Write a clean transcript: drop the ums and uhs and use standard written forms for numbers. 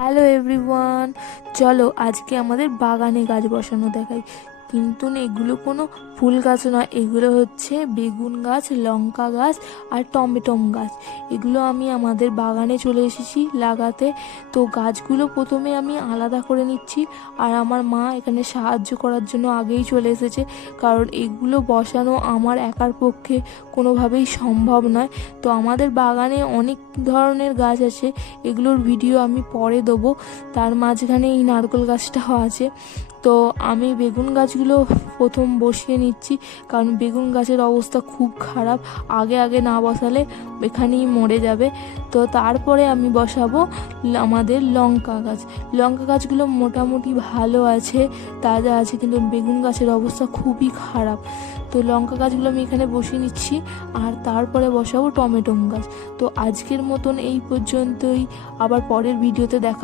Hello everyone, চলো আজকে আমাদের বাগানে গাছ বসানো দেখাই। কিন্তু না, এগুলো কোনো ফুল গাছ নয়, এগুলো হচ্ছে বেগুন গাছ, লঙ্কা গাছ আর টমেটম গাছ। এগুলো আমি আমাদের বাগানে চলে এসেছি লাগাতে। তো গাছগুলো প্রথমে আমি আলাদা করে নিচ্ছি, আর আমার মা এখানে সাহায্য করার জন্য আগেই চলে এসেছে, কারণ এগুলো বসানো আমার একার পক্ষে কোনোভাবেই সম্ভব নয়। তো আমাদের বাগানে অনেক ধরনের গাছ আছে, এগুলোর ভিডিও আমি পরে দেবো। তার মাঝখানে এই নারকেল গাছটাও আছে। তো আমি বেগুন গাছগুলো প্রথম বসিয়ে নিচ্ছি, কারণ বেগুন গাছের অবস্থা খুব খারাপ, আগে আগে না বসালে এখানেই মরে যাবে। তো তারপরে আমি বসাবো আমাদের লঙ্কা গাছগুলো মোটামুটি ভালো আছে, তাজা আছে, কিন্তু বেগুন গাছের অবস্থা খুবই খারাপ। তো লঙ্কা গাছগুলো আমি এখানে বসিয়ে নিচ্ছি, আর তারপরে বসাবো টমেটো গাছ। তো আজকের মতন এই পর্যন্তই, আবার পরের ভিডিওতে দেখা